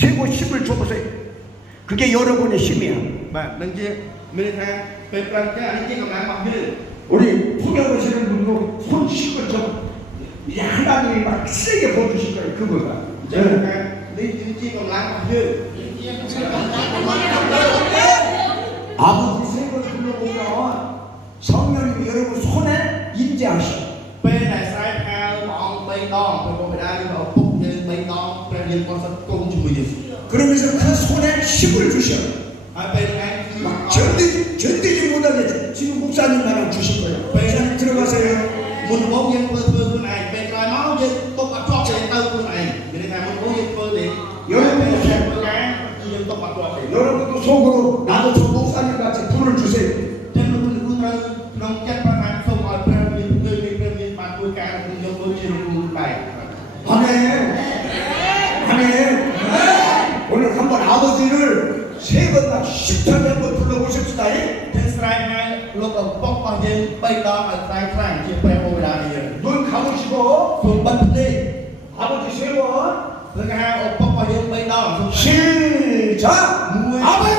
최고 힘을 줘보세요. 그게 여러분의 힘이야. បាទនឹងជាមានថាពេលប្រឹងចានេះជាកម្លាំងរបស់យើង 우리 포기하시는 분도 손 씻고 좀 이제 하나님이 막 세게 보여주실 거예요. 그거가. ចឹងថានេះជាកម្លាំងរបស់យើង 아버지 세번 불러보면 성령님이 여러분 손에 임재하셔. ពេលដែលស្រែកហៅព្រះអង្គ3ដងព្រះបិតាយើងឪពុកយើង3ដងព្រះយើងក៏សត្វគង់ជាមួយយើង 그러면서 그 손에 힘을 주셔. ហើយពេលឯងគឺ 막 견디지 못하게 지금 목사님만은 주실 거예요. 목사님 들어가세요. មុនដំបូងយើងធ្វើខ្លួនឯងពេលក្រោយមកយើងទុកអត់ជាប់ទៅខ្លួនឯងមានន័យថាមុនដំបូងយើងធ្វើទេយើងពេលធ្វើការយើងទុកអត់ជាប់ទេ 여러분도 속으로 나도 저 목사님 같이 불을 주세요. ចឹងលោកគ្រូត្រូវក្នុងចិត្តប្រមាណសូមឲ្យព្រះមានធ្វើមានព្រះមានបានធ្វើការក្នុងយកដូចជាលោកគ្រូដែរ 아멘. 아멘. 오늘 한번 아버지를 세 번 다 십자가 한번 불러보십시다. ចឹងស្រែកហៅលោកឪពុករបស់យើង3ដងឲ្យខ្លាំងខ្លាំងជាព្រះបិតាយើង 눈 감으시고 សូមបិទភ្នែក 아버지 세 번. ធ្វើការហៅឪពុករបស់យើង3ដង 시작. 아버지.